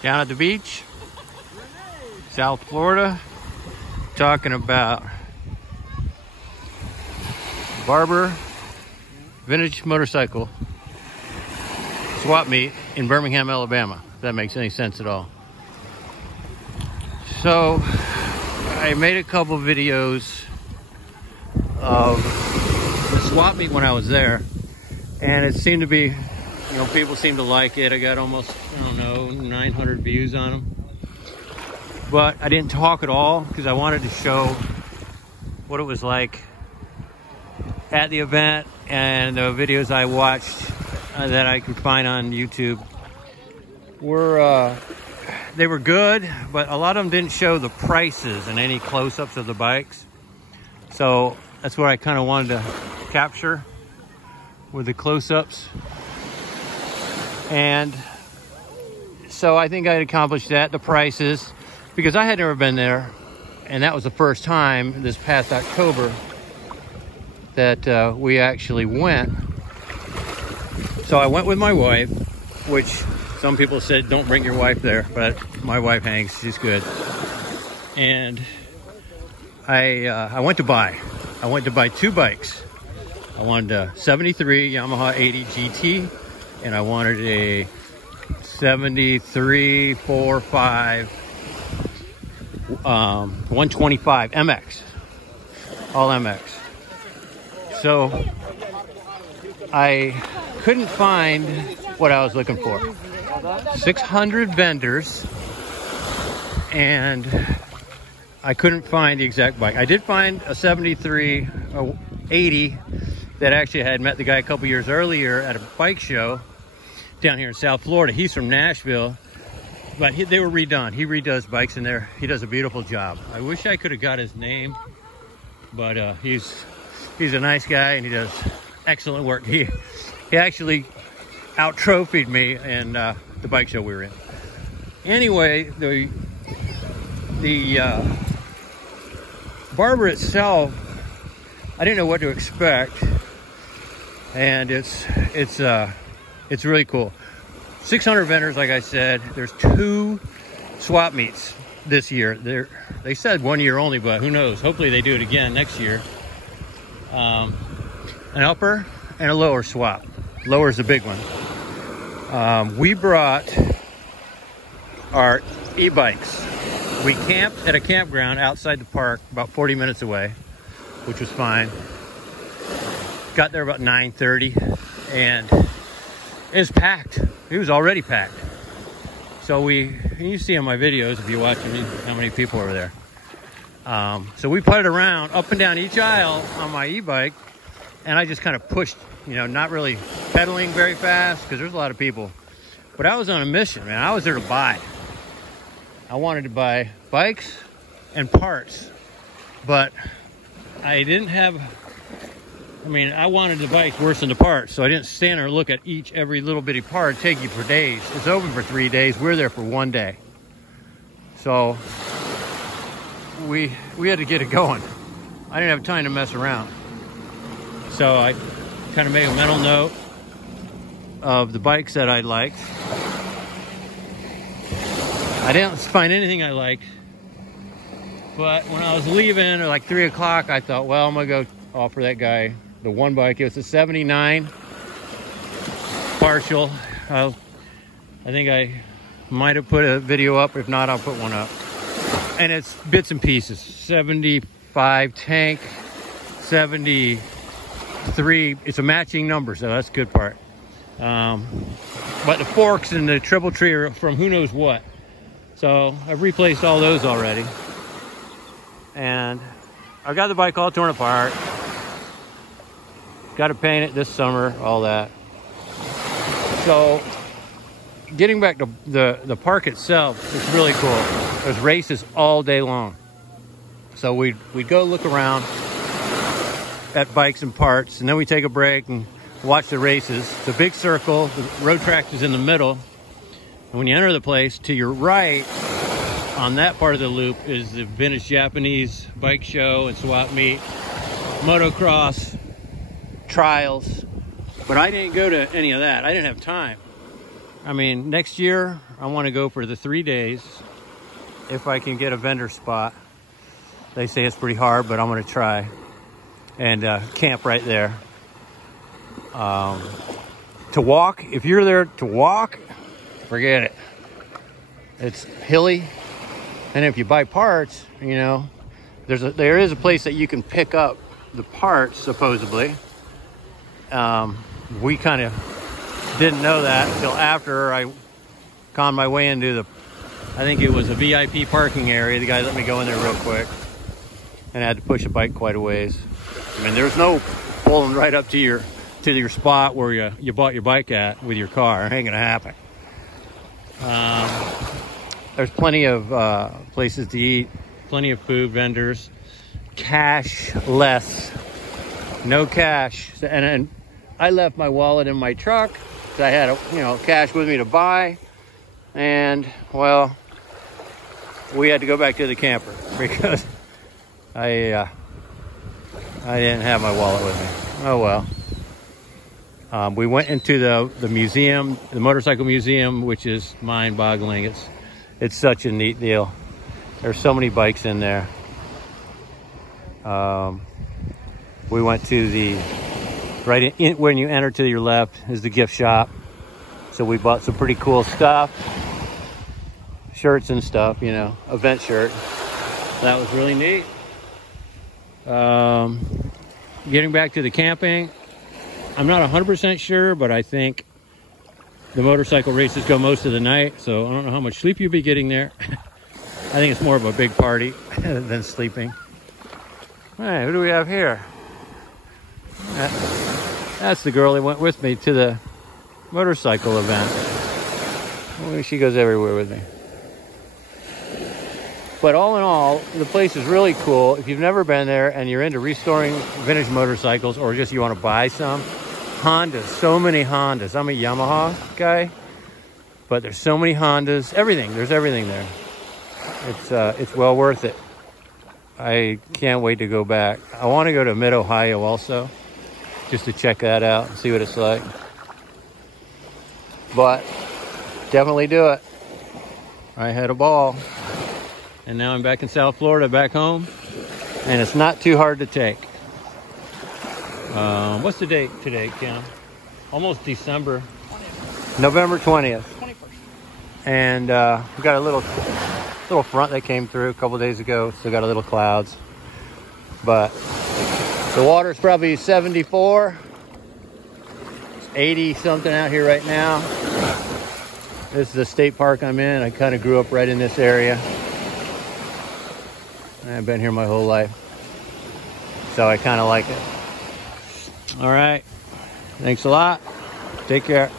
Down at the beach, South Florida, talking about Barber Vintage motorcycle swap meet in Birmingham, Alabama, if that makes any sense at all. So I made a couple videos of the swap meet when I was there, and it seemed to be, you know, people seem to like it. I got almost, I don't know, 900 views on them. But I didn't talk at all because I wanted to show what it was like at the event, and the videos I watched that I could find on YouTube were they were good, but a lot of them didn't show the prices and any close-ups of the bikes. So that's what I kind of wanted to capture with the close-ups. And so I think I had accomplished that, the prices, because I had never been there, and that was the first time this past October that we actually went. So I went with my wife, which some people said don't bring your wife there, but my wife hangs, she's good. And I went to buy two bikes. I wanted a 73 Yamaha 80 GT, and I wanted a 73 45 125 MX, all MX. So I couldn't find what I was looking for. 600 vendors, and I couldn't find the exact bike. I did find a 73 80 that actually I had met the guy a couple years earlier at a bike show down here in South Florida. He's from Nashville, but they were redone. He redoes bikes in there. He does a beautiful job. I wish I could have got his name, but he's a nice guy, and he does excellent work. He actually out-trophied me in the bike show we were in. Anyway, the Barber itself, I didn't know what to expect, and it's really cool. 600 vendors, like I said. There's 2 swap meets this year. They said 1 year only, but who knows? Hopefully they do it again next year. An upper and a lower swap. Lower is the big one. We brought our e-bikes. We camped at a campground outside the park about 40 minutes away, which was fine. Got there about 9:30, and it was packed. It was already packed. So you see on my videos, if you watch me, how many people were there. So we put it around up and down each aisle on my e-bike, and I just kind of pushed, you know, not really pedaling very fast because there's a lot of people. But I was on a mission, man. I was there to buy. I wanted to buy bikes and parts, but I didn't have, I mean, I wanted the bikes worse than the parts, so I didn't stand there and look at every little bitty part. It'd take you for days. It's open for 3 days. We're there for 1 day. So we had to get it going. I didn't have time to mess around. So I kind of made a mental note of the bikes that I liked. I didn't find anything I liked, but when I was leaving at like 3 o'clock, I thought, well, I'm gonna go offer that guy the one bike. It was a 79 partial. I think I might have put a video up. If not, I'll put one up. And it's bits and pieces. 75 tank, 73. It's a matching number, so that's a good part. But the forks and the triple tree are from who knows what. So I've replaced all those already. And I got the bike all torn apart. Got to paint it this summer, all that. So getting back to the park itself, it's really cool. There's races all day long. So we'd go look around at bikes and parts, and then we take a break and watch the races. The big circle, the road track is in the middle. And when you enter the place, to your right, on that part of the loop, is the vintage Japanese bike show and swap meet, motocross, trials. But I didn't go to any of that. I didn't have time. I mean, next year, I want to go for the 3 days if I can get a vendor spot. They say it's pretty hard, but I'm going to try and camp right there. To walk, if you're there to walk, forget it. It's hilly, and if you buy parts, you know, there is a place that you can pick up the parts, supposedly. We kind of didn't know that until after I conned my way into the, I think it was a VIP parking area. The guy let me go in there real quick, and I had to push a bike quite a ways. I mean, there's no pulling right up to your spot where you bought your bike at with your car. It ain't gonna happen. There's plenty of places to eat, plenty of food vendors, cashless, no cash. And I left my wallet in my truck because I had cash with me to buy, and well, we had to go back to the camper because I didn't have my wallet with me. Oh well. We went into the museum, the motorcycle museum, which is mind-boggling. It's such a neat deal. There's so many bikes in there. We went to the when you enter to your left is the gift shop. So we bought some pretty cool stuff, shirts and stuff, you know, event shirt. That was really neat. Getting back to the camping, I'm not 100% sure, but I think the motorcycle races go most of the night, so I don't know how much sleep you'll be getting there. I think it's more of a big party than sleeping. All right, who do we have here? That's the girl that went with me to the motorcycle event. Well, she goes everywhere with me. But all in all, the place is really cool. If you've never been there and you're into restoring vintage motorcycles, or just you want to buy some, Hondas, so many Hondas. I'm a Yamaha guy, but there's so many Hondas. Everything, there's everything there. It's well worth it. I can't wait to go back. I want to go to Mid-Ohio also, just to check that out and see what it's like. But definitely do it. I had a ball. And now I'm back in South Florida, back home. And it's not too hard to take. What's the date today, Kim? Almost December. 20th. November 20th. 21st. And we got a little front that came through a couple days ago. Still got a little clouds. But the water's probably 74. It's 80 something out here right now. This is the state park I'm in. I kind of grew up right in this area. I've been here my whole life, so I kind of like it. All right, thanks a lot. Take care.